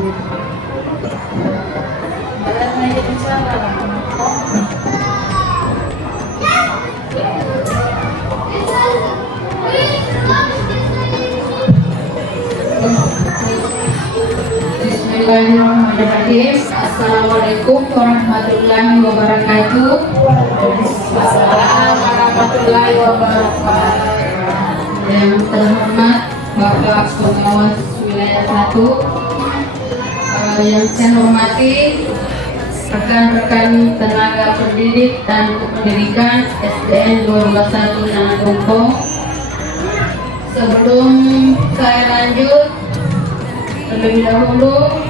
Bismillahirrahmanirrahim. Assalamualaikum warahmatullahi wabarakatuh. Assalamualaikum warahmatullahi wabarakatuh. Yang terhormat Bapak Pengawas Wilayah 1, yang saya hormati rekan-rekan tenaga pendidik dan pendidikan SDN 221 Nanggongko. Sebelum saya lanjut, terlebih dahulu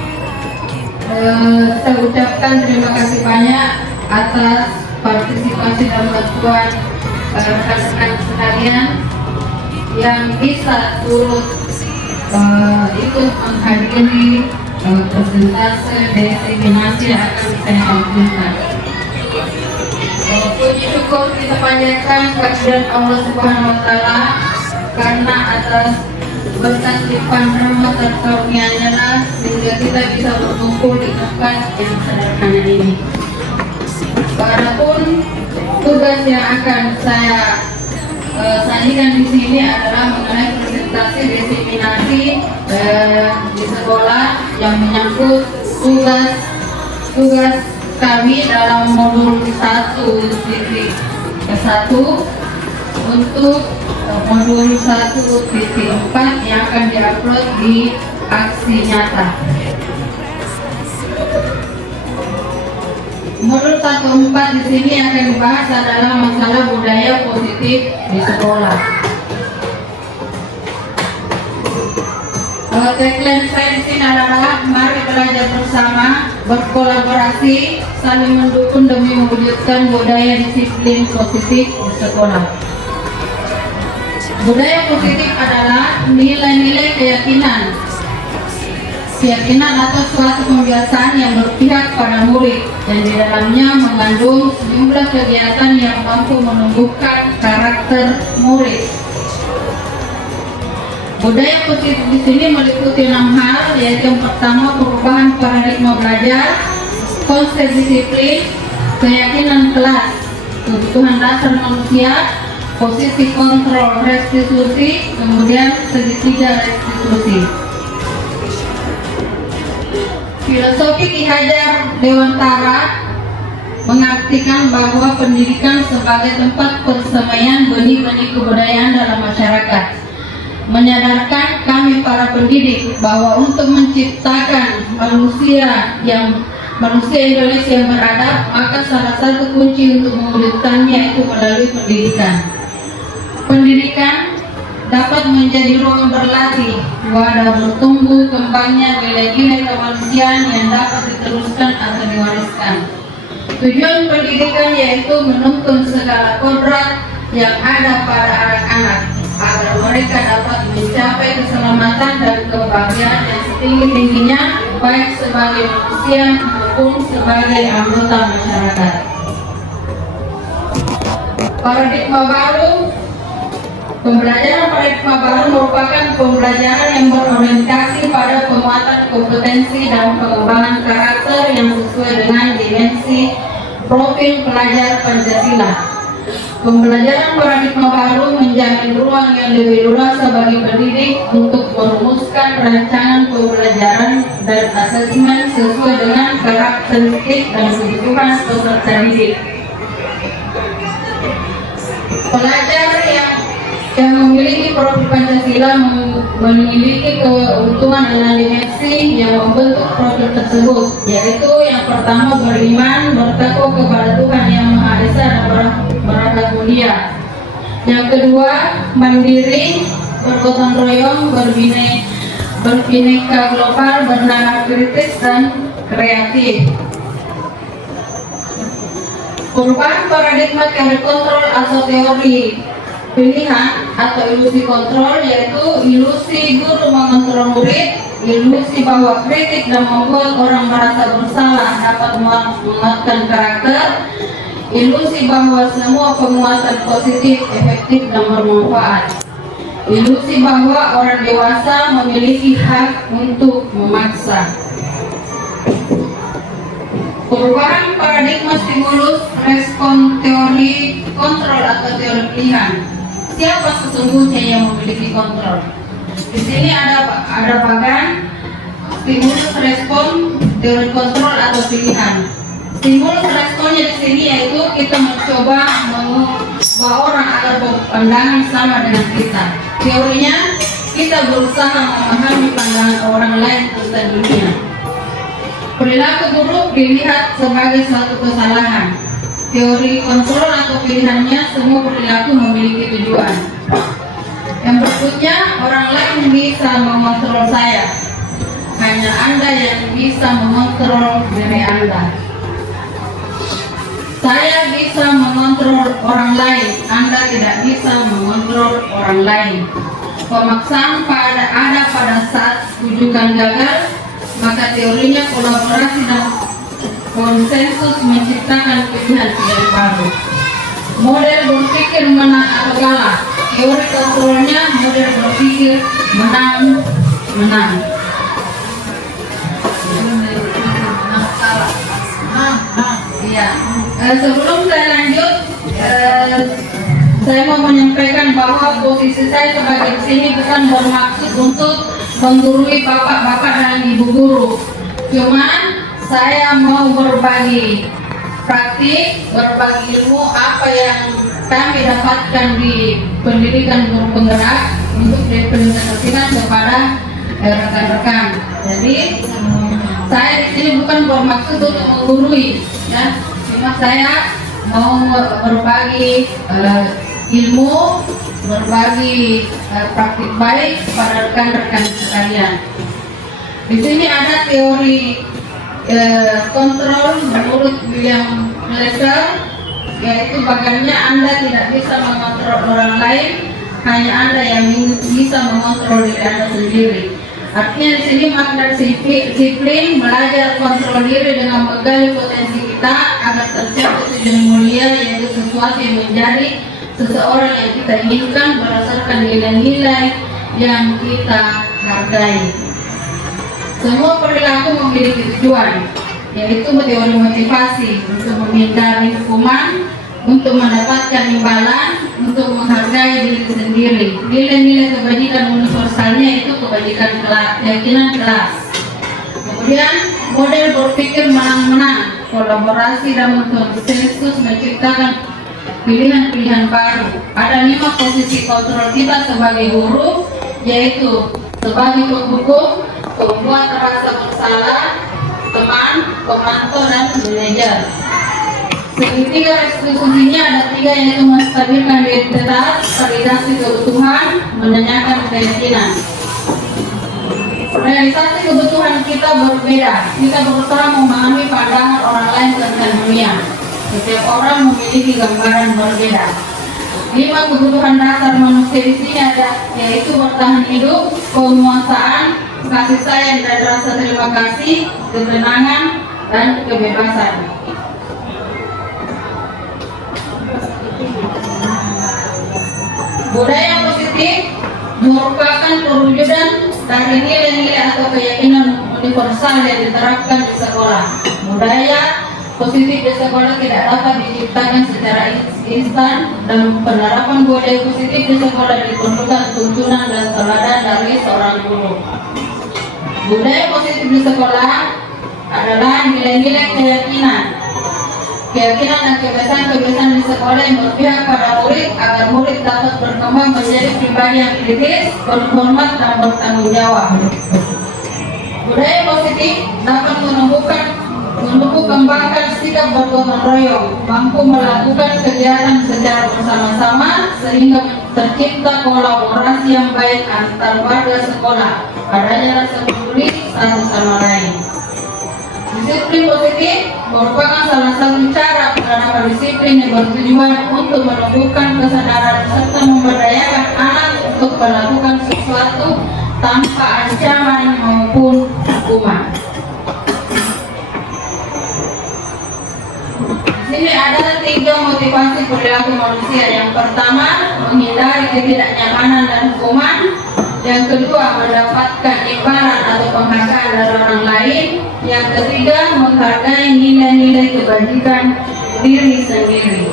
saya ucapkan terima kasih banyak atas partisipasi dan bantuan rekan-rekan sekalian yang bisa turut ikut menghadiri presentase diseminasi yang akan saya tampilkan. Puji syukur kita panjatkan kehadirat Allah Subhanahu wa Ta'ala, karena atas berkat limpahan rahmat dan karunia-Nya lah sehingga kita bisa berkumpul di tempat yang sederhana ini. Adapun tugas yang akan saya sajikan di sini adalah mengenai presentasi diseminasi di sekolah yang menyangkut tugas kami dalam modul 1.1 untuk modul 1.4 yang akan diupload di aksi nyata. Modul 1.4 di sini yang akan dibahas adalah masalah budaya positif di sekolah. Tagline saya di sini adalah mari belajar bersama, berkolaborasi, saling mendukung demi mewujudkan budaya disiplin positif di sekolah. Budaya positif adalah nilai-nilai keyakinan atau suatu kebiasaan yang berpihak pada murid, dan di dalamnya mengandung sejumlah kegiatan yang mampu menumbuhkan karakter murid. Budaya positif di sini meliputi 6 hal, yaitu yang pertama perubahan paradigma belajar, konsep disiplin, keyakinan kelas, kebutuhan dasar manusia, posisi kontrol restitusi, kemudian segitiga restitusi. Filosofi Ki Hajar Dewantara mengartikan bahwa pendidikan sebagai tempat persemaian benih-benih kebudayaan dalam masyarakat, menyadarkan kami para pendidik bahwa untuk menciptakan manusia Indonesia yang beradab, maka salah satu kunci untuk mewujudkannya yaitu melalui pendidikan. Pendidikan dapat menjadi ruang berlatih, wadah bertumbuh kembangnya nilai-nilai kemanusiaan yang dapat diteruskan atau diwariskan. Tujuan pendidikan yaitu menuntun segala kodrat yang ada pada anak-anak agar mereka dapat mencapai keselamatan dan kebahagiaan yang setinggi-tingginya, baik sebagai manusia maupun sebagai anggota masyarakat. Paradigma baru. Pembelajaran paradigma baru merupakan pembelajaran yang berorientasi pada penguatan kompetensi dan pengembangan karakter yang sesuai dengan dimensi profil pelajar Pancasila. Pembelajaran paradigma baru menjamin ruang yang lebih luas bagi pendidik untuk merumuskan rancangan pembelajaran dan asesmen sesuai dengan karakteristik dan kebutuhan peserta didik. Pelajar yang memiliki profil Pancasila memiliki keuntungan dengan dimensi yang membentuk profil tersebut, yaitu yang pertama beriman, bertakwa kepada Tuhan Yang Maha Esa dan beragam mulia. Yang kedua mandiri, bergotong royong, berbineka global, bernalar kritis dan kreatif. Perubahan paradigma teori kontrol atau teori pilihan atau ilusi kontrol, yaitu ilusi guru mengontrol murid, ilusi bahwa kritik dan membuat orang merasa bersalah dapat menguatkan karakter, ilusi bahwa semua penguatan positif, efektif dan bermanfaat, ilusi bahwa orang dewasa memiliki hak untuk memaksa. Perubahan paradigma stimulus respon teori kontrol atau teori pilihan. Siapa sesungguhnya yang memiliki kontrol? Di sini ada bagan stimulus respon teori kontrol atau pilihan. Stimulus responnya di sini yaitu kita mencoba mengubah orang agar berpandangan sama dengan kita. Teorinya kita berusaha memahami pandangan orang lain tentang dunia. Perilaku buruk dilihat sebagai suatu kesalahan. Teori kontrol atau pilihannya semua perilaku memiliki tujuan. Yang berikutnya, orang lain bisa mengontrol saya. Hanya Anda yang bisa mengontrol diri Anda. Saya bisa mengontrol orang lain, Anda tidak bisa mengontrol orang lain. Pemaksaan ada pada saat rujukan gagal, maka teorinya kolaborasi dan konsensus menciptakan pilihan-pilihan baru. Model berpikir menang atau kalah. Teori kontrolnya model berpikir menang. Iya. Sebelum saya lanjut, saya mau menyampaikan bahwa posisi saya sebagai di sini bukan bermaksud untuk menggurui bapak-bapak dan ibu guru. Cuman saya mau berbagi praktik, berbagi ilmu apa yang kami dapatkan di pendidikan guru penggerak untuk diimplementasikan kepada rekan-rekan. Jadi saya di sini bukan bermaksud untuk menggurui, ya. Cuma saya mau berbagi ilmu, berbagi praktik baik kepada rekan-rekan sekalian. Di sini ada teori kontrol menurut William Glasser, yaitu bagiannya Anda tidak bisa mengontrol orang lain, hanya Anda yang bisa mengontrol diri Anda sendiri. Artinya di sini makna disiplin belajar kontrol diri dengan menggali potensi kita agar tercapai tujuan mulia, yaitu sesuatu yang menjadi seseorang yang kita inginkan berdasarkan nilai-nilai yang kita hargai. Semua perilaku memiliki tujuan, yaitu teori motivasi untuk menghindari hukuman, untuk mendapatkan imbalan, untuk menghargai diri sendiri. Nilai-nilai kebajikan universalnya itu kebajikan keyakinan kelas. Kemudian model berpikir menang-menang, kolaborasi dan konsensus menciptakan pilihan-pilihan baru. Ada 5 posisi kontrol kita sebagai guru, yaitu sebagai penghukum, pembuat rasa bersalah, teman, pemantau, dan manajer. Segitiga restitusinya ada 3, yaitu menstabilkan identitas, validasi kebutuhan, menanyakan keyakinan. Realisasi kebutuhan kita berbeda. Kita berusaha memahami pandangan orang lain tentang dunia. Setiap orang memiliki gambaran berbeda. 5 kebutuhan dasar manusia di sini ada, yaitu bertahan hidup, penguasaan, kasih sayang dan rasa terima kasih, ketenangan, dan kebebasan. Budaya positif merupakan perwujudan dari nilai-nilai atau keyakinan universal yang diterapkan di sekolah. Budaya positif di sekolah tidak dapat diciptakan secara instan, dan penerapan budaya positif di sekolah diperlukan tuntunan dan teladan dari seorang guru. Budaya positif di sekolah adalah nilai-nilai keyakinan dan kebiasaan-kebiasaan di sekolah yang berpihak pada murid agar murid dapat berkembang menjadi pribadi yang kritis, berhormat, dan bertanggung jawab. Budaya positif dapat menumbuh kembangkan sikap bergotong royong, mampu melakukan kegiatan secara bersama-sama sehingga tercipta kolaborasi yang baik antar warga sekolah, adanya rasa peduli satu sama lain. Disiplin positif merupakan salah satu cara penerapan disiplin yang bertujuan untuk menumbuhkan kesadaran serta memberdayakan anak untuk melakukan sesuatu tanpa ancaman maupun hukuman. Di sini ada 3 motivasi perilaku manusia. Yang pertama, menghindari ketidaknyamanan dan hukuman. Yang kedua, mendapatkan imbalan atau penghargaan dari orang lain. Yang ketiga, menghargai nilai-nilai kebajikan diri sendiri.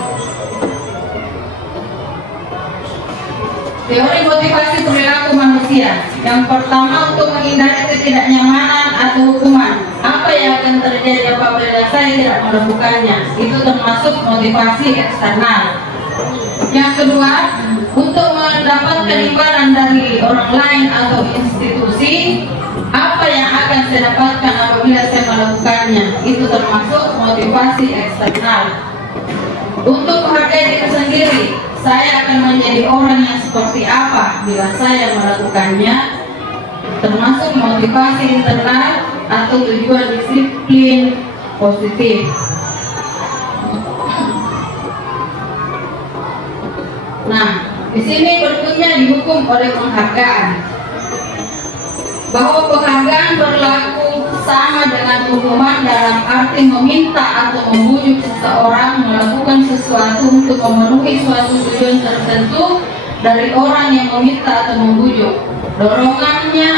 Teori motivasi perilaku manusia. Yang pertama, untuk menghindari ketidaknyamanan atau hukuman. Apa yang akan terjadi apabila saya tidak melakukannya? Itu termasuk motivasi eksternal. Yang kedua, untuk mendapatkan imbalan dari orang lain atau institusi. Apa yang akan saya dapatkan apabila saya melakukannya? Itu termasuk motivasi eksternal. Untuk menghargai diri sendiri, saya akan menjadi orang yang seperti apa bila saya melakukannya, termasuk motivasi internal atau tujuan disiplin positif. Nah, di sini berikutnya dihukum oleh penghargaan. Bahwa penghargaan berlaku sama dengan hukuman dalam arti meminta atau membujuk seseorang melakukan sesuatu untuk memenuhi suatu tujuan tertentu dari orang yang meminta atau membujuk. Dorongannya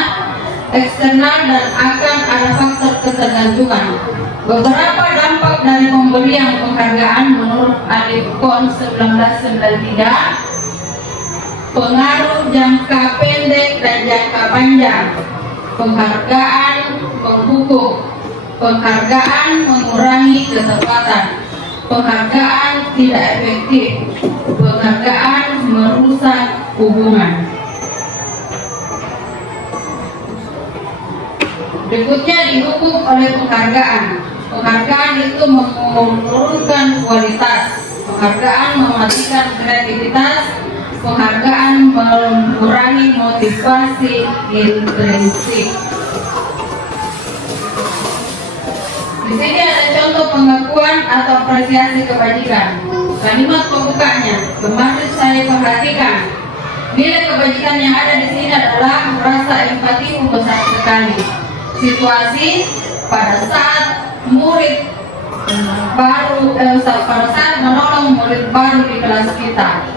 eksternal dan akan ada faktor ketergantungan. Beberapa dampak dari pemberian penghargaan menurut Alif Kon 1993: pengaruh jangka pendek dan jangka panjang. Penghargaan menghukum, penghargaan mengurangi ketepatan, penghargaan tidak efektif, penghargaan merusak hubungan. Berikutnya dihukum oleh penghargaan. Penghargaan itu menurunkan kualitas, penghargaan mematikan kreativitas, penghargaan mengurangi motivasi intrinsik. Di sini ada contoh pengakuan atau apresiasi kebajikan. Kalimat pembukanya, kemarin saya perhatikan. Nilai kebajikan yang ada di sini adalah merasa empati besar sekali. Situasi pada saat murid baru, pada saat menolong murid baru di kelas kita.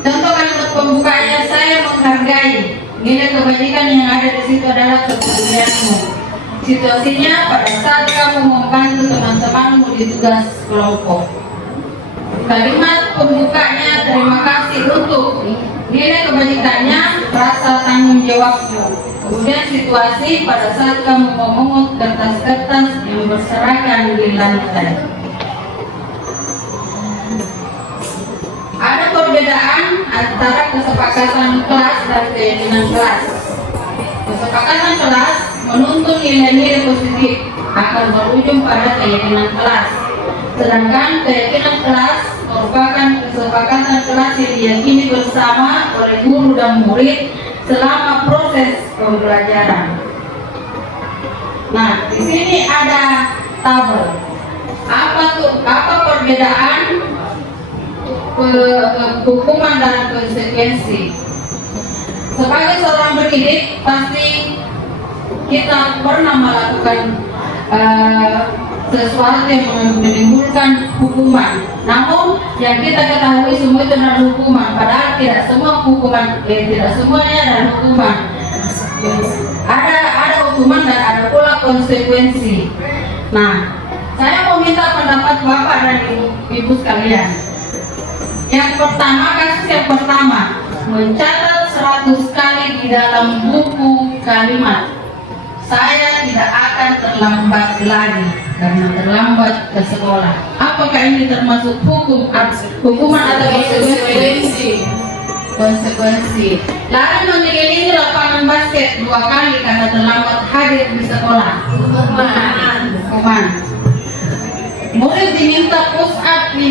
Contoh kalimat pembukanya, saya menghargai. Nilai kebajikan yang ada di situ adalah kepedulianmu. Situasinya pada saat kamu membantu teman-temanmu di tugas kelompok. Kalimat pembukanya, terima kasih untuk. Nilai kebajikannya, rasa tanggung jawabmu. Kemudian situasi pada saat kamu memungut kertas-kertas yang berserakan di lantai. Ada perbedaan antara kesepakatan kelas dan keyakinan kelas. Kesepakatan kelas menuntun nilai-nilai positif akan berujung pada keyakinan kelas. Sedangkan keyakinan kelas merupakan kesepakatan kelas yang diyakini bersama oleh guru dan murid selama proses pembelajaran. Nah, di sini ada tabel. Apa perbedaan hukuman dan konsekuensi? Sebagai seorang pendidik, pasti kita pernah melakukan sesuatu yang menimbulkan hukuman. Namun yang kita ketahui semua itu adalah hukuman. Padahal tidak semua hukuman, tidak semuanya adalah hukuman. Ada hukuman dan ada pula konsekuensi. Nah, saya mau minta pendapat Bapak dan Ibu sekalian. Yang pertama, kasus yang pertama, mencatat 100 kali di dalam buku kalimat. Saya tidak akan terlambat lagi karena terlambat ke sekolah. Apakah ini termasuk hukuman atau konsekuensi? Konsekuensi. Lalu mengelilingi lapangan basket 2 kali karena terlambat hadir di sekolah. Hukuman. Murid diminta push up 15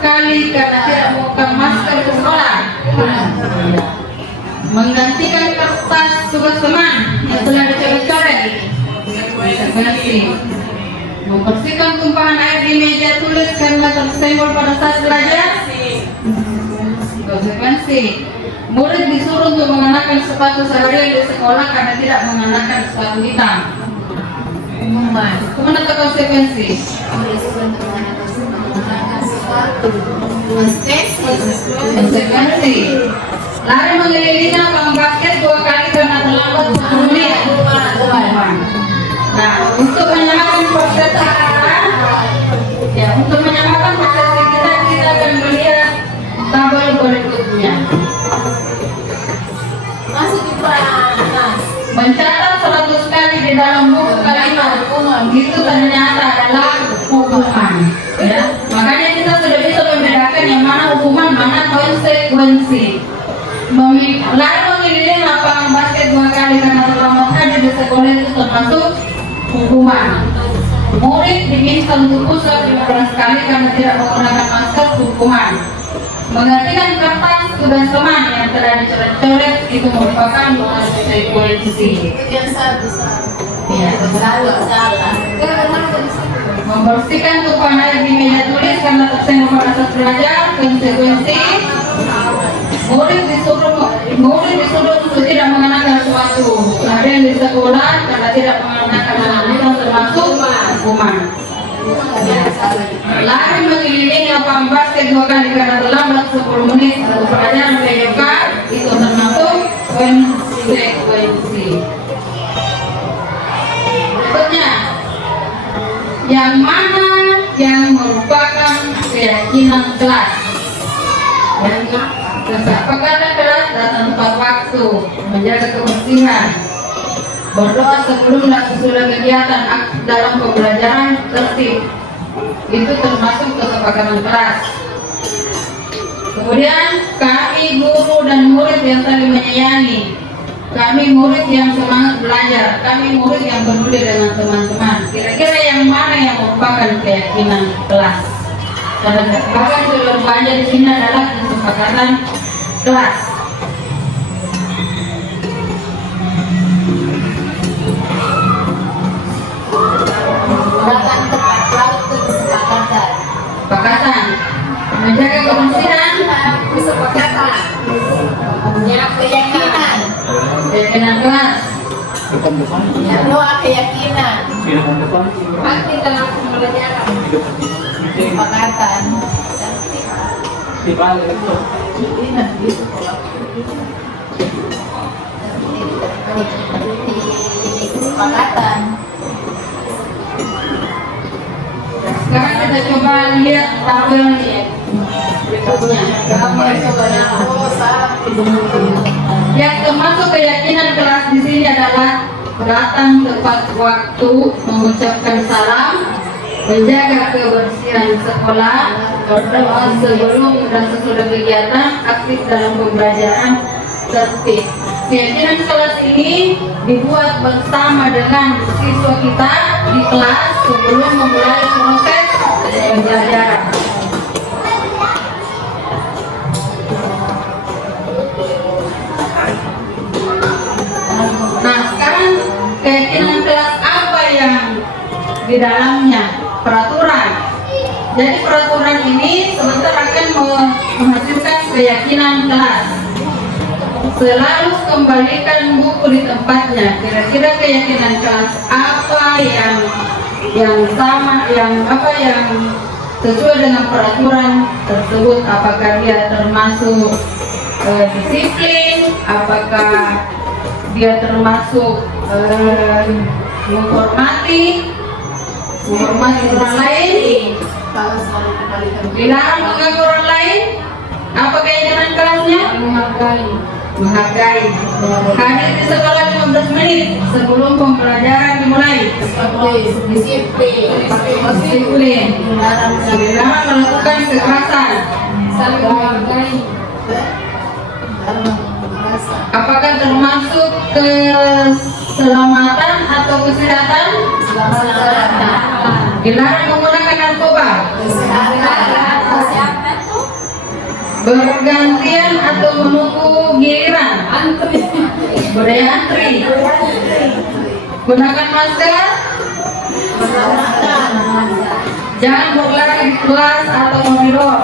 kali karena tidak membuka masker ke sekolah. Menggantikan kertas tugas teman yang telah dicoret-coret. Konsekuensi. Membersihkan tumpahan air di meja tulis karena tersenggol pada saat belajar. Konsekuensi. Murid disuruh untuk mengenakan sepatu seharian di sekolah karena tidak mengenakan sepatu hitam. Hukuman atau konsekuensi? Konsekuensi. Lari mengelilingi lapangan basket 2 kali karena terlambat 10 menit. Nah, untuk menyamakan persentasenya, kita akan melihat tabel berikutnya. Mencatat 100 kali di dalam buku kalimat itu ternyata adalah hukuman. Ya, makanya kita sudah bisa membedakan yang mana hukuman, mana konsekuensi. Lari mengelilingi lapangan basket 2 kali karena terlambat hadir di sekolah itu termasuk hukuman. Murid diminta untuk usap 15 kali karena tidak menggunakan masker, hukuman. Menggantikan kertas tugas teman yang telah dicoret-coret itu merupakan konsekuensi. Ya. Membersihkan tumpahan air di meja tulis karena tersenggol pada saat belajar, konsekuensi. Murid disuruh untuk tidak mengenakan sesuatu. Ada yang di sekolah karena tidak mengenakan sesuatu termasuk hukuman. Lari mengelilingi lapangan basket 2 kali karena terlambat 10 menit untuk pelajaran PJK itu termasuk konsekuensi. Berikutnya, yang mana yang merupakan keyakinan kelas? Apakah kelas datang tepat waktu, menjaga kebersihan, berdoa sebelum dan sesudah kegiatan dalam pembelajaran tertib, itu termasuk kesepakatan kelas. Kemudian kami guru dan murid yang saling menyayangi, kami murid yang semangat belajar, kami murid yang peduli dengan teman-teman. Kira-kira yang mana yang merupakan keyakinan kelas? Karena bahkan seluruh banyak di sini adalah kesepakatan kelas. Kesepakatan menjaga kebersihan, kesepakatan, keyakinan kelas. doa keyakinan, Hati dalam pembelajaran. kesepakatan, kesepakatan. Sekarang kita coba lihat tabel berikutnya. Yang termasuk keyakinan kelas di sini adalah datang tepat waktu, mengucapkan salam, menjaga kebersihan sekolah, berdoa sebelum dan sesudah kegiatan, aktif dalam pembelajaran, tertib. Keyakinan kelas ini dibuat bersama dengan siswa kita di kelas sebelum memulai proses pembelajaran. Nah, sekarang keyakinan kelas apa yang di dalamnya? Peraturan. Jadi peraturan ini sebentar akan menghasilkan keyakinan kelas. Selalu kembalikan buku di tempatnya. Kira-kira keyakinan kelas apa yang sama, yang sesuai dengan peraturan tersebut? Apakah dia termasuk disiplin? Apakah dia termasuk menghormati orang lain? Dilarang mengganggu orang lain? Apa keyakinan kelasnya? Menghargai. Hadir di sekolah 15 menit sebelum pembelajaran dimulai. Disiplin, Dilarang melakukan kekerasan. saling menghargai. Apakah termasuk keselamatan atau kesehatan? Dilarang menggunakan narkoba. Bergantian atau menunggu giliran. Budaya antri. Gunakan masker. Jangan berlari di kelas atau koridor.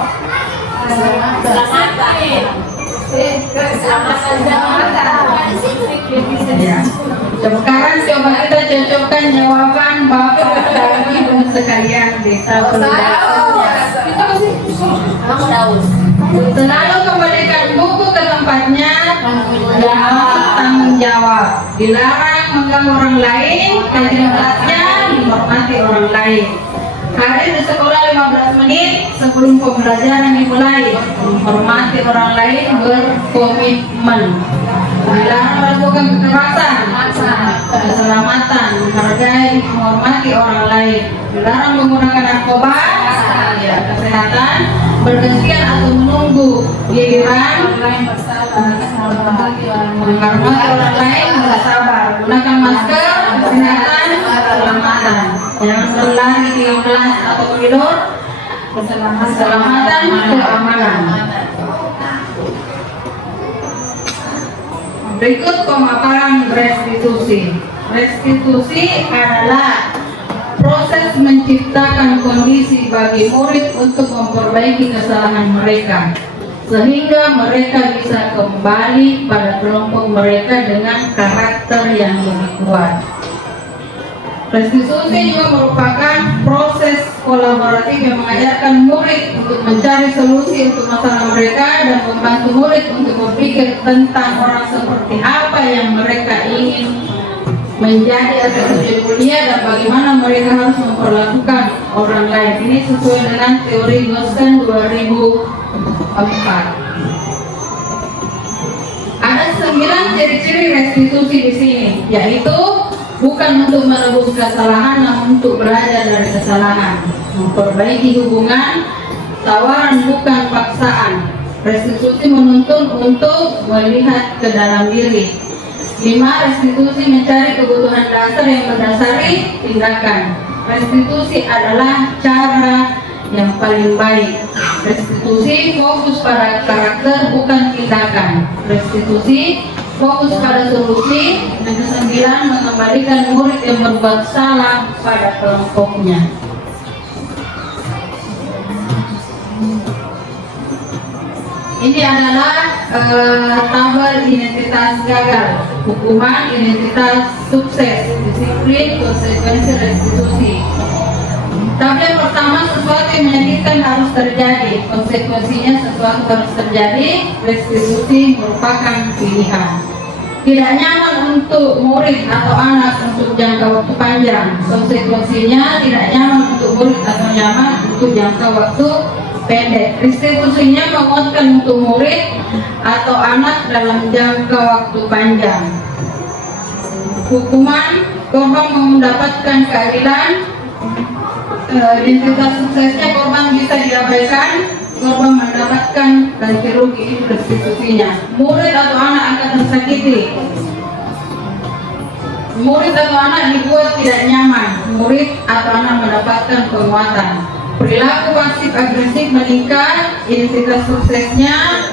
Ya. Sekarang coba kita cocokkan jawaban Bapak dan Ibu sekalian di tabel. Selalu kembalikan buku ke tempatnya dan tanggung jawab. Dilarang mengganggu orang lain, dan jelasnya menghormati orang lain. Hadir di sekolah 15 menit sebelum pembelajaran dimulai. Menghormati orang lain, berkomitmen. Dilarang melakukan kekerasan, keselamatan, menghargai, menghormati orang lain. Dilarang menggunakan narkoba, kesehatan, bergantian atau menunggu giliran, menghormati orang lain, bersabar, gunakan masker, kesehatan, keselamatan, jangan berlari di kelas atau tidur, keselamatan, keamanan. Berikut pemaparan restitusi. Restitusi adalah proses menciptakan kondisi bagi murid untuk memperbaiki kesalahan mereka, sehingga mereka bisa kembali pada kelompok mereka dengan karakter yang lebih kuat. Restitusi juga merupakan proses kolaboratif yang mengajarkan murid untuk mencari solusi untuk masalah mereka dan membantu murid untuk berpikir tentang orang seperti apa yang mereka ingin menjadi atau menjadi mulia dan bagaimana mereka harus memperlakukan orang lain. Ini sesuai dengan teori Gosen 2004. Ada 9 ciri-ciri restitusi di sini, yaitu bukan untuk menebus kesalahan, namun untuk belajar dari kesalahan, memperbaiki hubungan, tawaran bukan paksaan. Restitusi menuntun untuk melihat ke dalam diri. 5. Restitusi mencari kebutuhan dasar yang mendasari tindakan. Restitusi adalah cara yang paling baik. Restitusi fokus pada karakter bukan tindakan. Restitusi fokus pada solusi. Dan 9. Mengembalikan murid yang berbuat salah pada kelompoknya. Ini adalah tabel identitas gagal, hukuman, identitas sukses, disiplin, konsekuensi, restitusi. Tabel pertama, sesuatu yang menyakitkan harus terjadi, konsekuensinya sesuatu harus terjadi. Restitusi merupakan pilihan. Tidak nyaman untuk murid atau anak untuk jangka waktu panjang, konsekuensinya tidak nyaman untuk murid atau nyaman untuk jangka waktu pendek. Restitusinya menguatkan untuk murid atau anak dalam jangka waktu panjang. Hukuman, korban mendapatkan keadilan. Identitas suksesnya, korban bisa diabaikan, korban mendapatkan ganti rugi. Restitusinya, murid atau anak akan tersakiti. Murid atau anak dibuat tidak nyaman, murid atau anak mendapatkan penguatan. Perilaku pasif agresif meningkat, identitas suksesnya,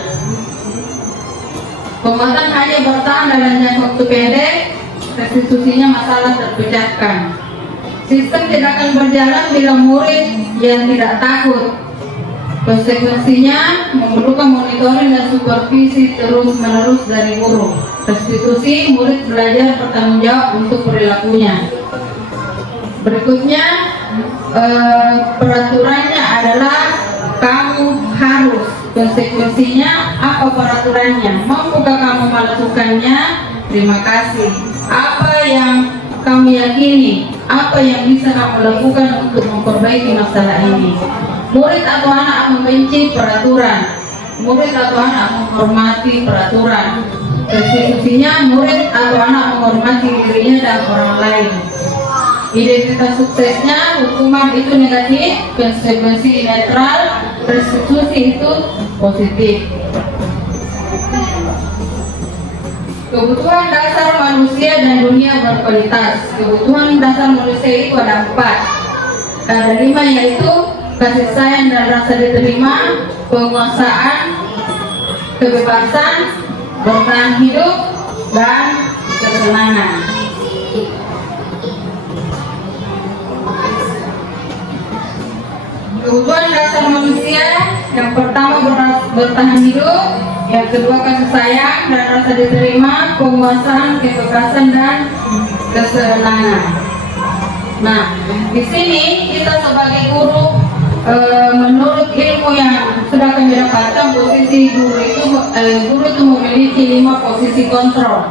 penguatan hanya bertahan dalam jangka waktu pendek, restitusinya masalah terpecahkan. Sistem tidak akan berjalan bila murid yang tidak takut. Konsekuensinya memerlukan monitoring dan supervisi terus-menerus dari guru. Restitusi, murid belajar bertanggung jawab untuk perilakunya. Berikutnya, peraturannya adalah kamu harus. Konsekuensinya apa peraturannya? Mampukah kamu melakukannya? Terima kasih. Apa yang kamu yakini? Apa yang bisa kamu lakukan untuk memperbaiki masalah ini? Murid atau anak membenci peraturan, murid atau anak menghormati peraturan. Restitusinya, murid atau anak menghormati dirinya dan orang lain. Identitas suksesnya, hukuman itu negatif, konsekuensi netral, restitusi itu positif. Kebutuhan dasar manusia dan dunia berkualitas. Kebutuhan dasar manusia itu ada 4. Ada 5, yaitu kasih sayang dan rasa diterima, penguasaan, kebebasan, bertahan hidup, dan kesenangan. Kebutuhan dasar manusia, yang pertama bertahan hidup, yang kedua kasih sayang dan rasa diterima, penguasaan, kebebasan, dan kesenangan. Nah, di sini kita sebagai guru menurut ilmu yang sudah kami dapatkan posisi guru itu memiliki 5 posisi kontrol.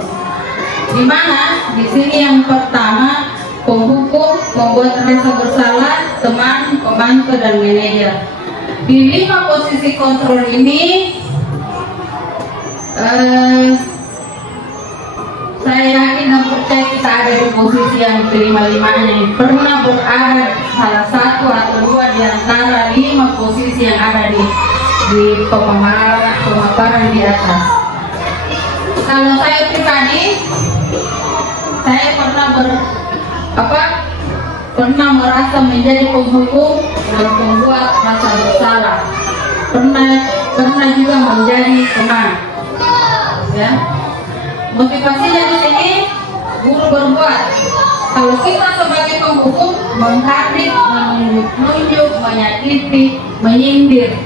Di mana di sini yang pertama penghukum, membuat rasa bersalah, teman, pemantau, dan manajer. Di 5 posisi kontrol ini saya yakin dan percaya kita ada di posisi yang kelima-limanya, pernah berada salah satu atau 2 di antara 5 posisi yang ada di pemaparan di atas. Kalau saya pribadi, saya pernah merasa menjadi penghukum dan pembuat rasa bersalah. Pernah juga menjadi teman. Ya. Motivasinya di sini guru berbuat. Kalau kita sebagai penghukum menghardik, menunjuk, menyakiti, menyindir.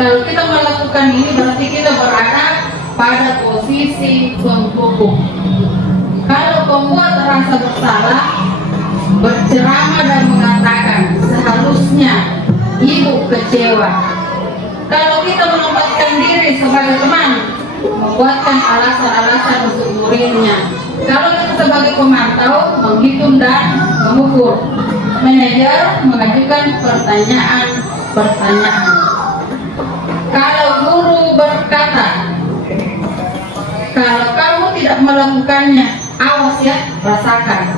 Kalau kita melakukan ini berarti kita berada pada posisi penghukum. Kalau pembuat rasa bersalah berceramah dan mengatakan seharusnya ibu kecewa. Kalau kita menempatkan diri sebagai teman, membuatkan alasan-alasan untuk muridnya. Kalau kita sebagai pemantau, menghitung dan mengukur. Manajer mengajukan pertanyaan. Kalau guru berkata, kalau kamu tidak melakukannya, awas ya, rasakan.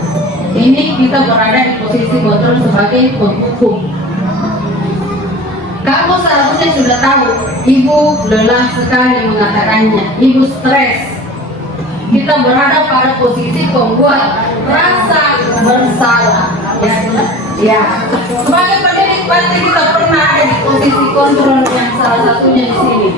Ini kita berada di posisi kontrol sebagai penghukum. Kamu seharusnya sudah tahu, ibu lelah sekali mengatakannya, ibu stres. Kita berada pada posisi pembuat rasa bersalah. Ya. Sebagai pendidik pasti kita pernah ada di posisi kontrol yang salah satunya di sini.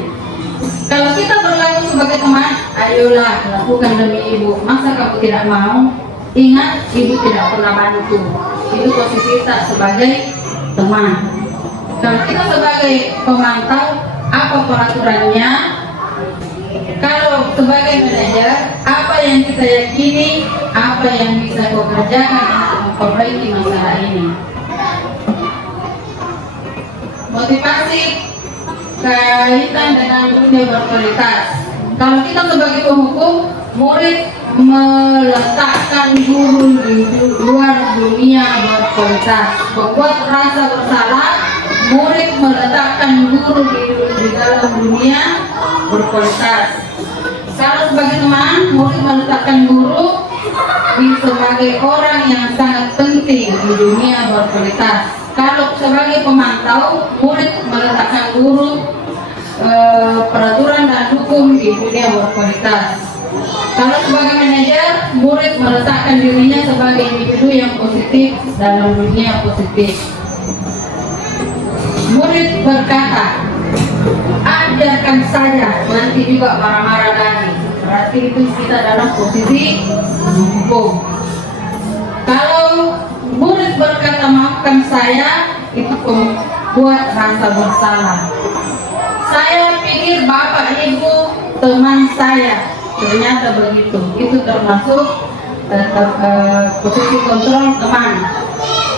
Kalau kita berlaku sebagai teman, ayolah lakukan demi ibu. Masa kamu tidak mau? Ingat, ibu tidak pernah bantu. Itu posisi kita sebagai teman. Kalau kita sebagai pemantau, apa peraturannya? Kalau sebagai manajer, apa yang kita yakini, apa yang bisa kau kerjakan untuk memperbaiki masalah ini? Motivasi kaitan dengan dunia berkualitas. Kalau kita sebagai penghukum, murid meletakkan guru di luar dunia berkualitas. Membuat rasa bersalah, murid meletakkan guru di dalam dunia berkualitas. Kalau sebagai teman, murid meletakkan guru sebagai orang yang sangat penting di dunia berkualitas. Kalau sebagai pemantau, murid meletakkan guru peraturan dan hukum di dunia berkualitas. Kalau sebagai manajer, murid meletakkan dirinya sebagai individu yang positif dalam dunia positif. Murid berkata, ajarkan saja, nanti juga marah-marah lagi. Berarti itu kita dalam posisi hukum. Kalau murid berkata maafkan saya, itu membuat rasa bersalah. Saya pikir bapak ibu teman saya, ternyata begitu. Itu termasuk posisi kontrol teman.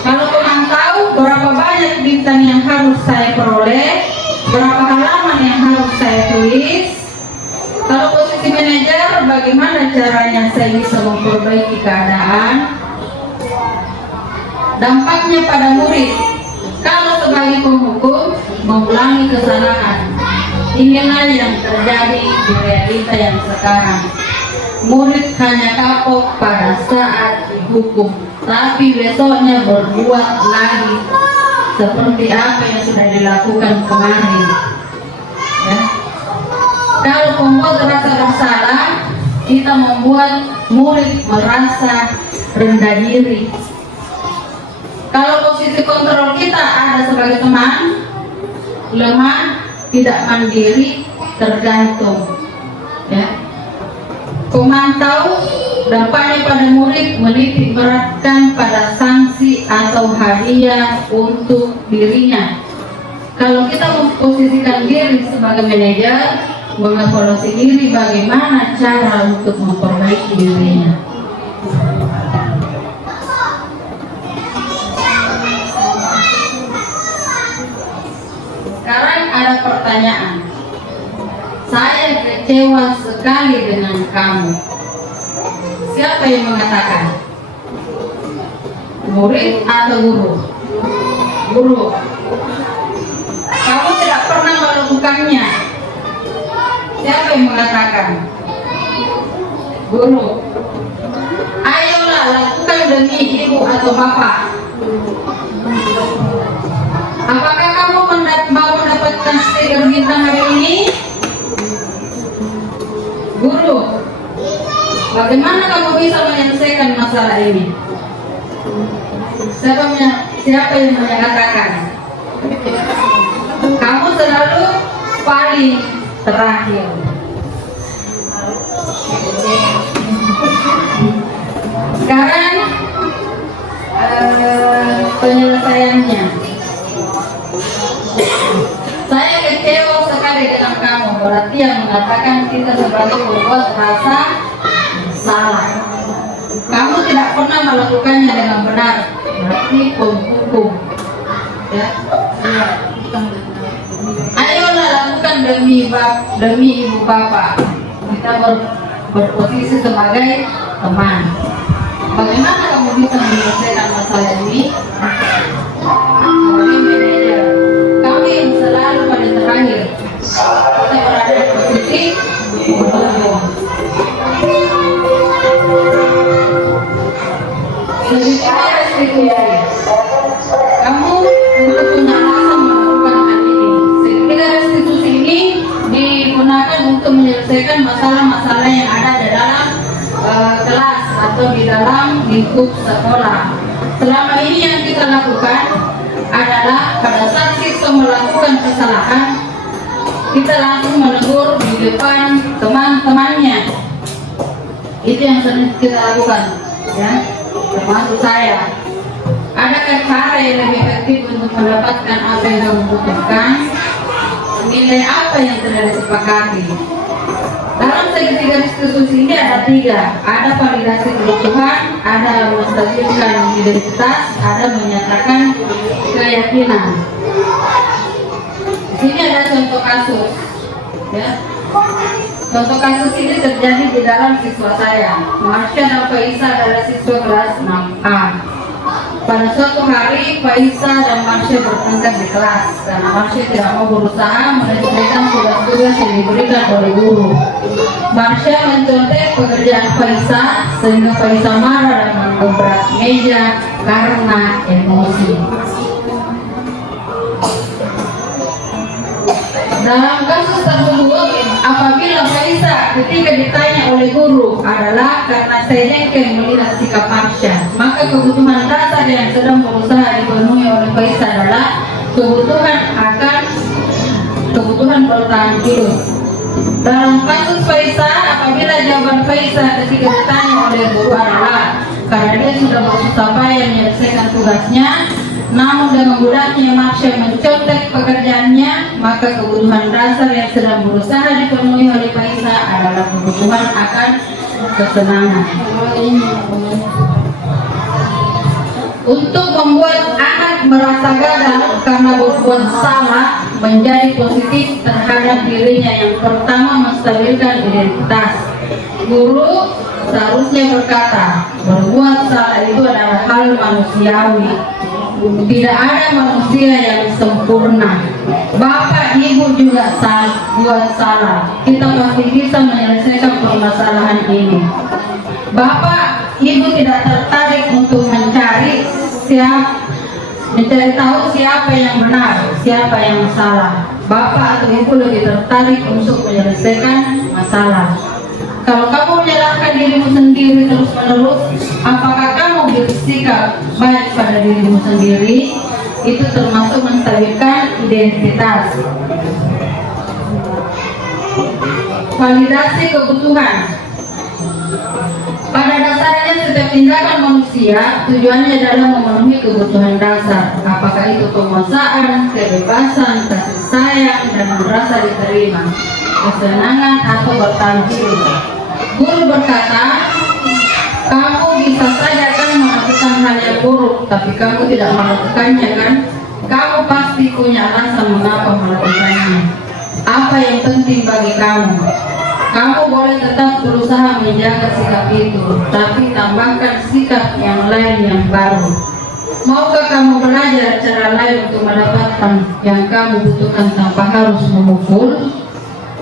Kalau teman tahu berapa banyak bintang yang harus saya peroleh, berapa halaman yang harus saya tulis. Kalau posisi manajer, bagaimana caranya saya bisa memperbaiki keadaan? Dampaknya pada murid. Kalau sebagai penghukum mengulangi kesalahan, inilah yang terjadi di realita yang sekarang. Murid hanya kapok pada saat dihukum, tapi besoknya berbuat lagi seperti apa yang sudah dilakukan kemarin. Ya. Kalau pembuat rasa bersalah, kita membuat murid merasa rendah diri. Kalau posisi kontrol kita ada sebagai teman, lemah, tidak mandiri, tergantung. Ya. Pemantau dampaknya pada murid menitik beratkan pada sanksi atau hadiah untuk dirinya. Kalau kita memposisikan diri sebagai manajer, mengevaluasi diri bagaimana cara untuk memperbaiki dirinya. Sekarang pertanyaan. Saya kecewa sekali dengan kamu. Siapa yang mengatakan? Murid atau guru? Guru. Kamu tidak pernah melakukannya. Siapa yang mengatakan? Guru. Ayolah lakukan demi ibu atau bapak. Apakah kamu mau mendapatkan stiker bintang hari ini? Guru. Bagaimana kamu bisa menyelesaikan masalah ini? Siapa yang mengatakan? Kamu selalu paling terakhir. Sekarang penyelesaiannya. Saya kecewa sekali dengan kamu. Berarti yang mengatakan kita sebagai berbuat rasa salah. Kamu tidak pernah melakukannya dengan benar. Berarti penghukum. Ya. Ayolah lakukan demi ibu bapak. Kita berposisi sebagai teman. Bagaimana kamu bisa menyelesaikan masalah ini? Sebagai manajer, kami yang selalu pada terakhir. Kita berada di posisi berhubung. Sedikitnya restitusi. Kamu untuk punya alasan melakukan hal ini. Sedikitnya restitusi ini digunakan untuk menyelesaikan masalah-masalah yang ada di dalam kelas atau di dalam lingkup sekolah. Selama ini yang kita lakukan adalah pada saat siswa melakukan kesalahan, kita langsung menegur di depan teman-temannya. Itu yang sering kita lakukan, ya, termasuk saya. Adakah cara yang lebih efektif untuk mendapatkan apa yang kamu butuhkan? Nilai apa yang telah disepakati? Dalam segitiga diskusi ini ada 3. Ada validasi kebutuhan, ada menstabilkan identitas, ada menyatakan keyakinan. Di sini ada contoh kasus, ya. Contoh kasus ini terjadi di dalam siswa saya. Marsha dan Faisa adalah siswa kelas 6A. Pada suatu hari, Faisa dan Marsha bertengkar di kelas karena Marsha tidak mau berusaha menyelesaikan tugas-tugas yang diberikan oleh guru. Marsha mencontek pekerjaan Faisa sehingga Faisa marah dan mendobrak meja karena emosi. Dalam kasus tersebut, apabila Faisa ketika ditanya oleh guru adalah karena saya jengkel melihat sikap Marsha, maka kebutuhan dasar yang sedang berusaha dipenuhi oleh Faisa adalah kebutuhan bertahan hidup. Dalam kasus Faisa, apabila jawaban Faisa ketika ditanya oleh guru adalah karena dia sudah berusaha payah menyelesaikan tugasnya, namun dengan mudahnya Marsha mencontek pekerjaannya, maka kebutuhan dasar yang sedang berusaha dipenuhi oleh Faisa adalah kebutuhan akan kesenangan. Untuk membuat anak merasa gagal karena berbuat salah menjadi positif terhadap dirinya, yang pertama menstabilkan identitas. Guru seharusnya berkata, berbuat salah itu adalah hal manusiawi. Tidak ada manusia yang sempurna. Bapak, ibu juga buat salah. Kita pasti bisa menyelesaikan permasalahan ini. Bapak, ibu tidak tertarik untuk mencari tahu siapa yang benar, siapa yang salah. Bapak atau ibu lebih tertarik untuk menyelesaikan masalah. Kalau kamu menyalahkan dirimu sendiri terus-menerus, apakah kamu bersikap baik pada dirimu sendiri? Itu termasuk menstabilkan identitas. Validasi kebutuhan. Pada dasarnya setiap tindakan manusia tujuannya adalah memenuhi kebutuhan dasar, apakah itu penguasaan, kebebasan, kasih sayang, dan merasa diterima, kesenangan, atau bertahan hidup. Guru berkata, kamu bisa saja kan melakukan hal yang buruk, tapi kamu tidak melakukannya kan? Kamu pasti punya alasan mengapa melakukannya. apa yang penting bagi kamu. Kamu boleh tetap berusaha menjaga sikap itu, tapi tambahkan sikap yang lain yang baru. Maukah kamu belajar cara lain untuk mendapatkan yang kamu butuhkan tanpa harus memukul?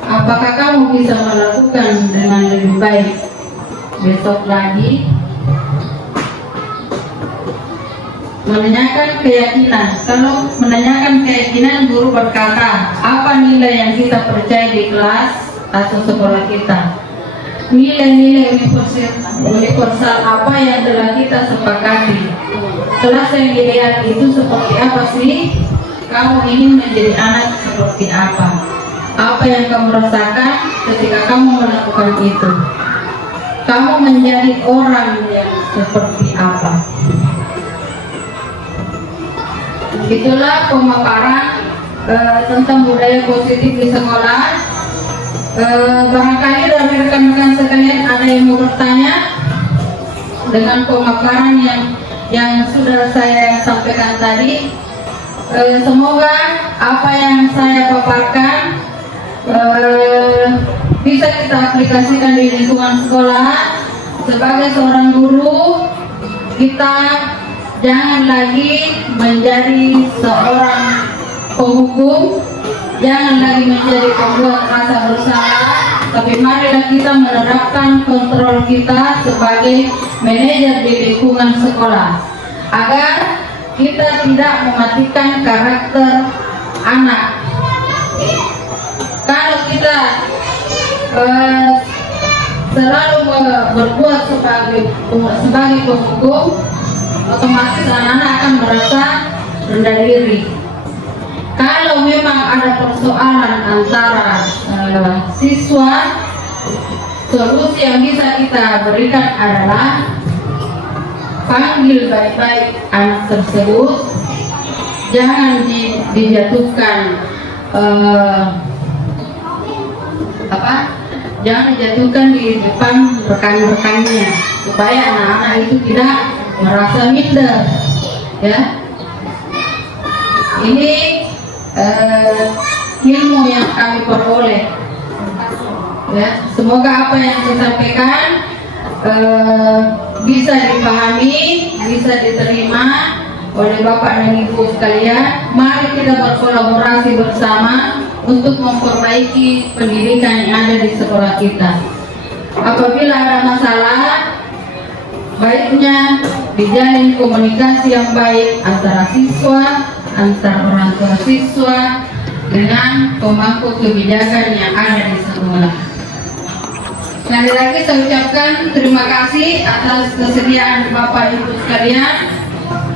Apakah kamu bisa melakukan dengan lebih baik besok lagi? Menanyakan keyakinan. Kalau menanyakan keyakinan, guru berkata, apa nilai yang kita percaya di kelas atau sekolah kita? Nilai-nilai universal apa yang telah kita sepakati? Kelas yang ideal itu seperti apa sih? Kamu ingin menjadi anak seperti apa? Apa yang kamu rasakan ketika kamu melakukan itu? Kamu menjadi orang yang seperti apa? Itulah pemaparan tentang budaya positif di sekolah. Barangkali dari rekan-rekan sekalian ada yang mau bertanya dengan pemaparan yang sudah saya sampaikan tadi. Semoga apa yang saya paparkan bisa kita aplikasikan di lingkungan sekolah. Sebagai seorang guru, kita jangan lagi menjadi seorang penghukum, jangan lagi menjadi pembuat rasa bersalah, tapi marilah kita menerapkan kontrol kita sebagai manajer di lingkungan sekolah agar kita tidak mematikan karakter anak. Kalau kita selalu berbuat sebagai penghukum, otomatis anak-anak akan merasa rendah diri. Kalau memang ada persoalan antara siswa, solusi yang bisa kita berikan adalah panggil baik-baik anak tersebut, jangan dijatuhkan jangan dijatuhkan di depan rekan-rekannya, supaya anak-anak itu tidak merasa minder, ya. Ini ilmu yang kami peroleh, ya. Semoga apa yang saya sampaikan bisa dipahami, bisa diterima oleh Bapak dan Ibu sekalian. Mari kita berkolaborasi bersama untuk memperbaiki pendidikan yang ada di sekolah kita. Apabila ada masalah, baiknya dijalin komunikasi yang baik antara siswa, antar orang tua siswa dengan pemangku kebijakan yang ada di sekolah. Sekali lagi saya ucapkan terima kasih atas kesediaan Bapak Ibu sekalian,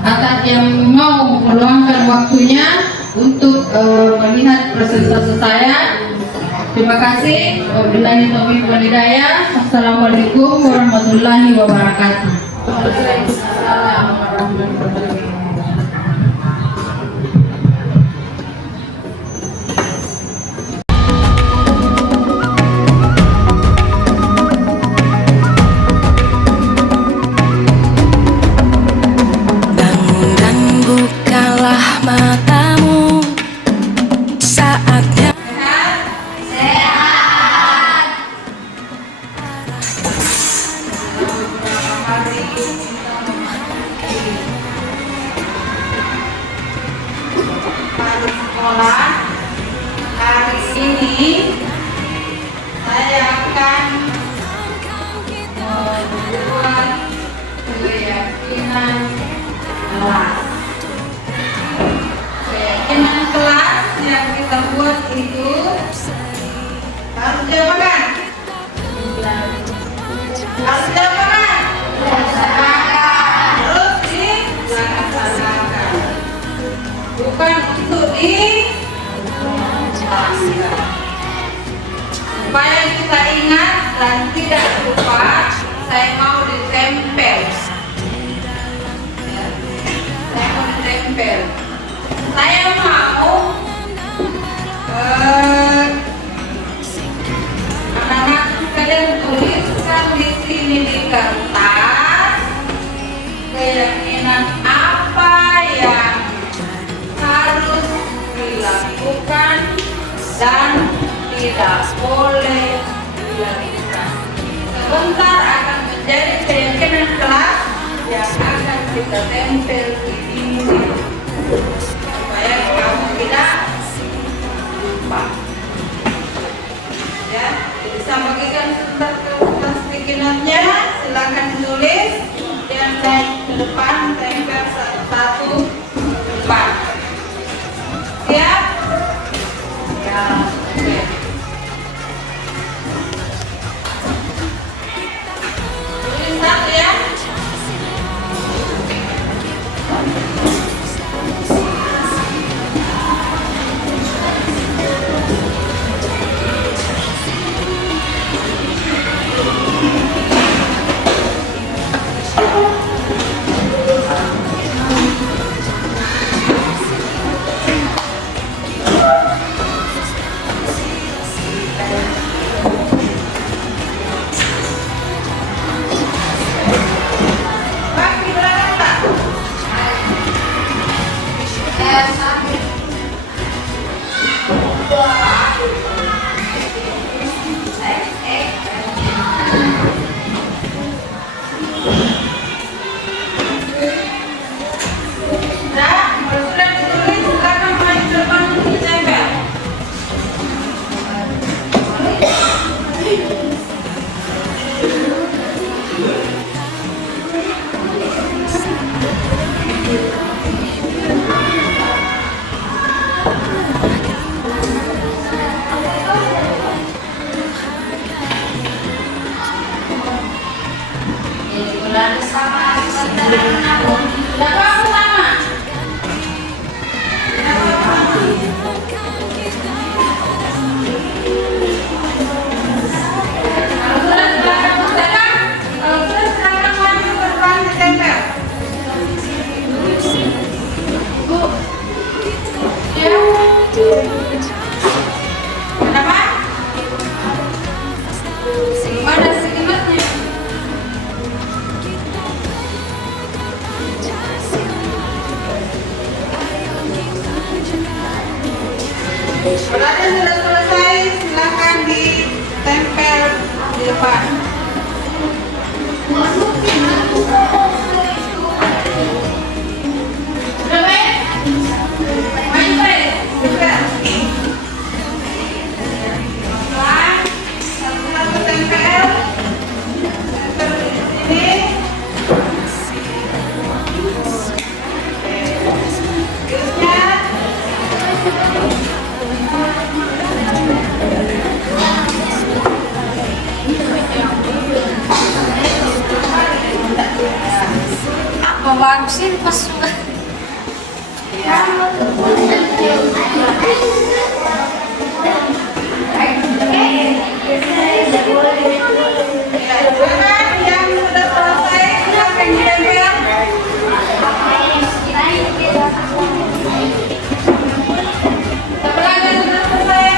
atas yang mau meluangkan waktunya untuk melihat presentasi saya. Terima kasih. Wabillahi taufiq wal hidayah. Assalamualaikum warahmatullahi wabarakatuh. Waalaikumsalam warahmatullahi wabarakatuh. Bangun dan bukalah matamu, saatnya Sekolah hari ini saya akan membuat keyakinan kelas. Keyakinan kelas yang kita buat itu harus diapakan? Harus diapakan? Harus dilaksanakan. Bukan untuk supaya kita ingat dan tidak lupa, saya mau ditempel. Saya mau ditempel. Saya mau anak-anak kalian tuliskan di sini di kertas keyakinan apa yang harus dilakukan dan tidak boleh dilarikan. Sebentar akan menjadi keyakinan kelas yang akan kita tempel di dinding supaya kamu tidak lupa. Ya, bisa bagikan sebentar ke sticky note-nya, silakan ditulis dan naik ke depan tempel satu-satu depan. Siap? Ya, oke. Tulis satu ya. Bagi berapa? Nah, kalau sudah ditulis, silakan maju ke depan untuk ditempel. Bulan sama sebentar aku. Tidak apa-apa sama. Kalau sudah silakan bertekan. Kalau sudah silakan maju ke depan ditempel. Bu. Ya. Kenapa? Mana stikimatnya? Kalau ada sudah selesai, silakan ditempel di depan. Sudah baik? Maju baik? Sudah. Pelan, satu-satu tempel. Tempel di sini. Terusnya. Bagus sih pas Silakan yang sudah selesai, silakan ditempel. Sebelah yang sudah selesai.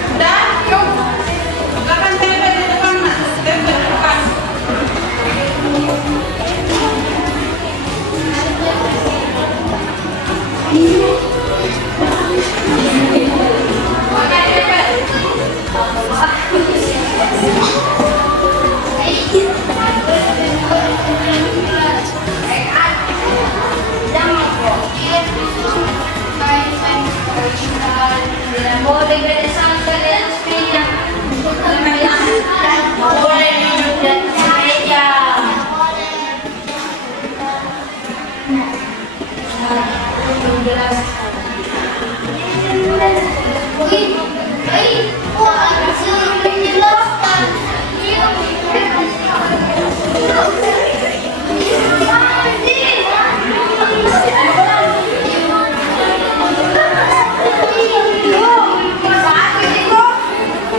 Sudah, yuk. Silakan tempel di depan, Mas. Tempel di depan. Pakai tempel. boleh beda sama kalian sepeda. Boleh duduk dan sepeda.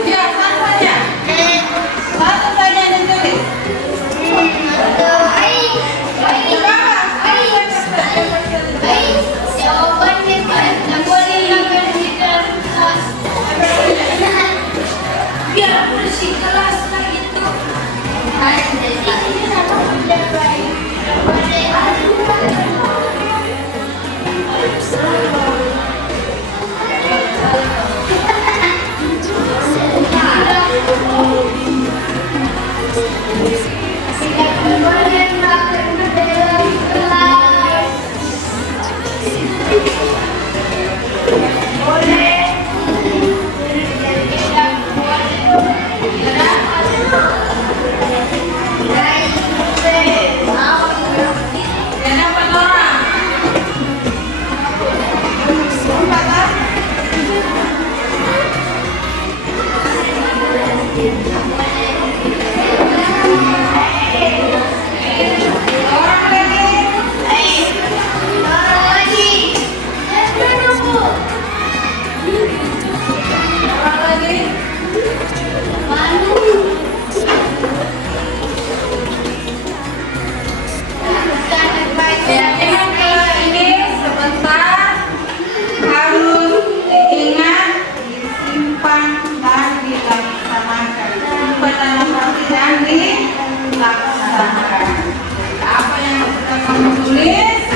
Ya, satu saja. Satu saja ditulis. Biar bersih kelas lah gitu. Jadi ini sama Keyakinan kelas ini sebentar harus diingat, disimpan, dan dilaksanakan. Simpan dalam hati dan dilaksanakan. Apa yang sudah kamu tulis,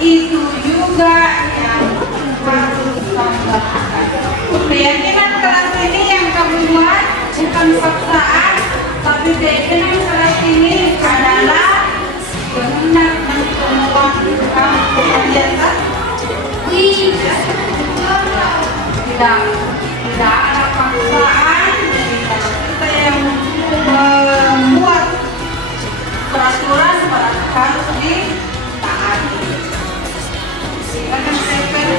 itu juga yang harus kamu lakukan. Keyakinan kelas ini yang kamu buat bukan paksaan, tapi keyakinan kelas ini adalah kehendak dan kemauan kamu ternyata tidak ada paksaan. Jadi kalau kita yang membuat peraturan harus ditaati. Silakan Stephen.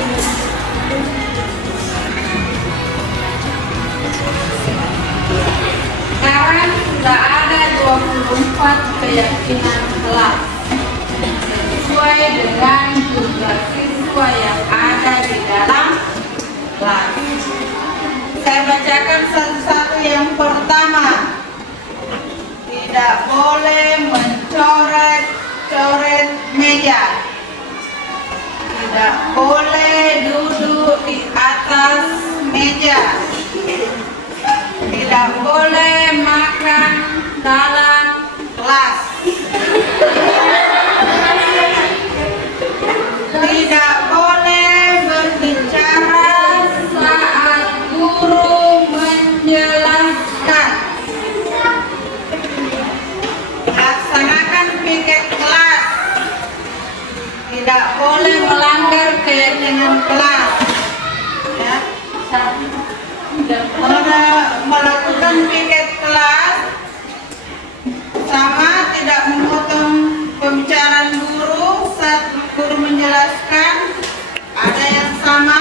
Sekarang sudah ada 24 keyakinan kelas sesuai dengan jumlah siswa yang ada di dalam kelas. Saya bacakan satu-satu. Yang pertama, tidak boleh mencoret-coret meja. Tidak boleh duduk di atas meja. Tidak boleh makan dalam kelas. Tidak boleh berbicara saat guru menjelaskan. Laksanakan piket kelas. Tidak boleh melanggar keyakinan kelas. Ya. Melakukan piket kelas sama tidak memotong pembicaraan guru saat guru menjelaskan, ada yang sama.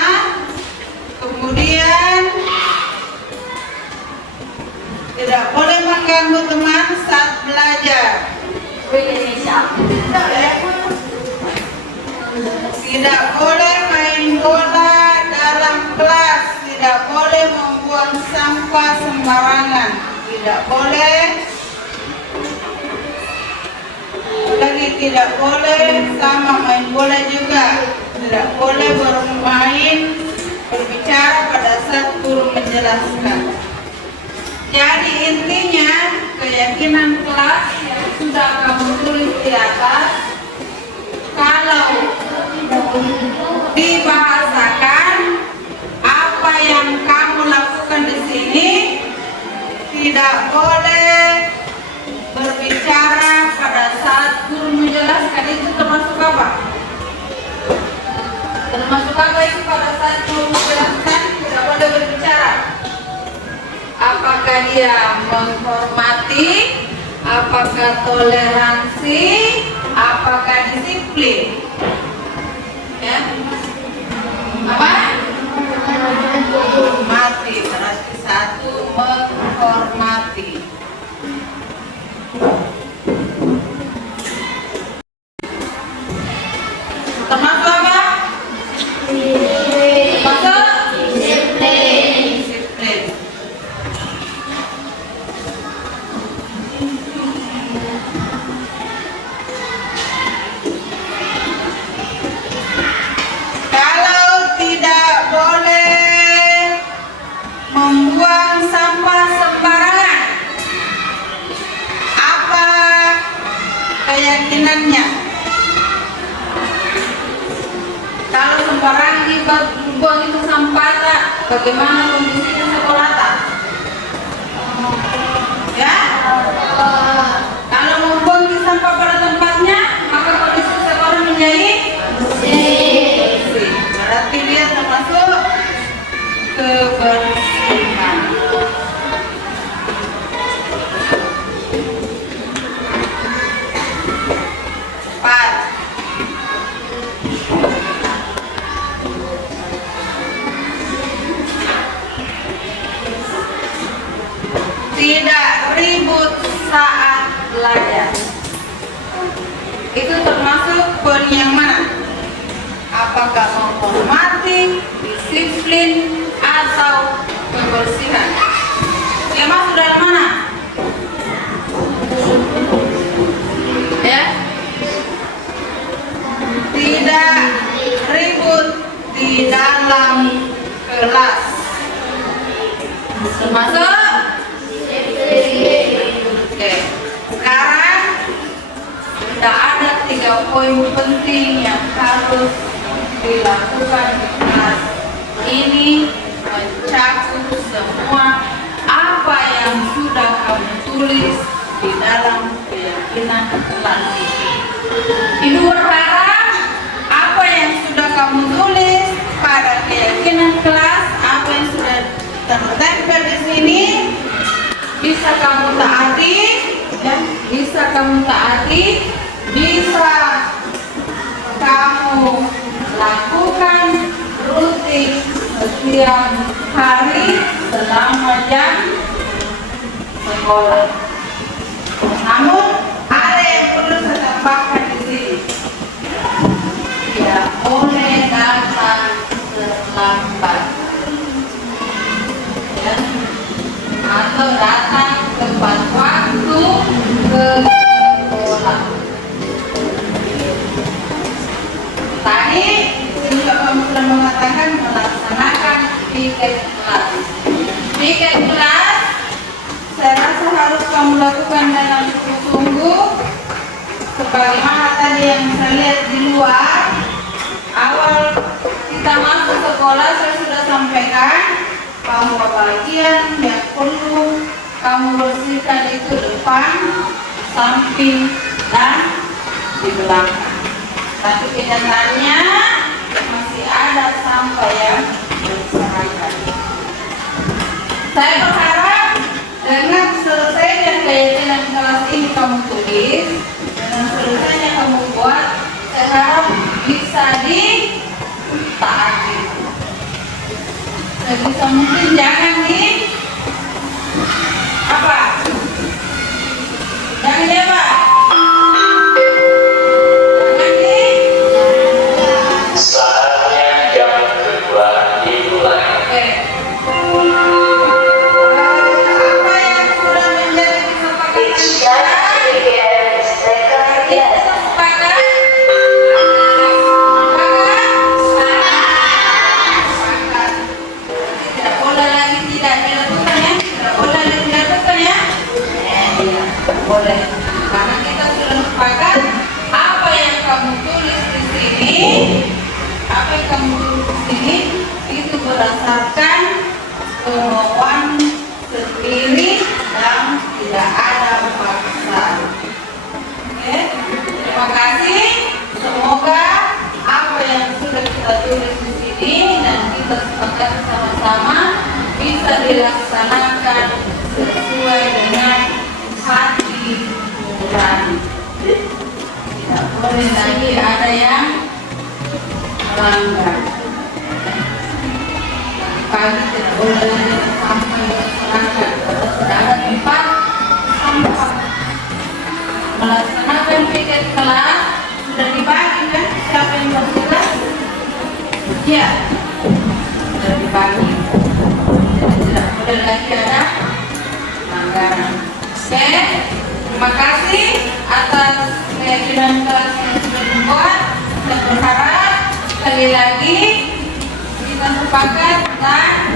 Kemudian tidak boleh mengganggu teman saat belajar. Tidak boleh main bola dalam kelas. Tidak boleh membuang sampah sembarangan. Tidak boleh lagi, tidak boleh sama main bola juga. Tidak boleh berbicara pada saat guru menjelaskan. Jadi intinya keyakinan kelas yang sudah kamu tulis di atas, kalau dibahasakan apa yang kamu lakukan di sini, tidak boleh berbicara pada saat guru menjelaskan. Itu termasuk apa? Termasuk apa itu pada saat guru menjelaskan tidak boleh berbicara? Apakah dia menghormati? Apakah toleransi? Apakah disiplin? Ya? Apa? Menghormati. Berarti satu, menghormati. Termasuk apa? Termasuk disiplin. Kalau tidak boleh membuang sampah sembarangan, apa keyakinannya? Kalau sembarangan dibuang itu sampah, tak? Bagaimana kondisi sekolah, tak? Ya? Kalau membuang di sampah pada tempatnya, maka kondisi sekolah menjadi bersih. Berarti dia termasuk kebersihan. tidak ribut saat belajar. Itu termasuk poin yang mana? Apakah menghormati, disiplin, atau kebersihan? Yang masuk dalam mana? Ya, tidak ribut di dalam kelas. Masuk? Oke. Sekarang sudah ada 3 poin penting yang harus dilakukan di kelas. Ini mencakup semua apa yang sudah kamu tulis di dalam keyakinan kelas. Ibu berharap apa yang sudah kamu tulis pada keyakinan kelas, apa yang sudah tertempel di sini, bisa kamu taati, ya, bisa kamu taati, bisa kamu lakukan rutin setiap hari selama jam sekolah. Namun ada yang perlu saya tambahkan di sini. Tidak boleh datang terlambat, ya, atau datang tepat waktu ke sekolah. Tadi juga kamu sudah mengatakan melaksanakan piket kelas. Piket kelas saya rasa harus kamu lakukan dalam sungguh-sungguh. Sebagaimana tadi yang saya lihat di luar, awal kita masuk sekolah saya sudah sampaikan bahwa bagian yang perlu kamu bersihkan itu depan, samping, dan di belakang. Tapi kenyataannya masih ada sampah yang berserakan. Saya berharap dengan selesainya keyakinan kelas ini kamu tulis, dengan selesainya kamu buat, saya harap bisa ditaati. Sebisa mungkin jangan di apa? Jangan di apa? Jangan di. Saatnya jam kedua dimulai. Oke. Apa yang sudah menjadi kesepakatan kita? Kita sepakat? Sepakat. Tidak boleh lagi tidak dilakukan ya. Tidak boleh lagi dilakukan ya. Tidak boleh. Karena kita sudah sepakat apa yang kamu tulis di sini, apa yang kamu tulis di sini itu berdasarkan kemauan sendiri dan tidak ada paksaan. Oke, terima kasih. Semoga apa yang sudah kita tulis di sini dan kita sepakat sama-sama bisa dilaksanakan sesuai dengan hati nurani. Tidak boleh lagi ada yang melanggar. Pagi tidak boleh lagi sampai masyarakat. Sudah ada tempat sampah. Melaksanakan piket kelas sudah dibagi kan? Siapa yang bertugas? Ya, sudah dibagi. Jadi tidak boleh lagi ada pelanggaran. Oke, terima kasih atas keyakinan kelas yang sudah dibuat. Saya berharap sekali lagi kita sepakat dan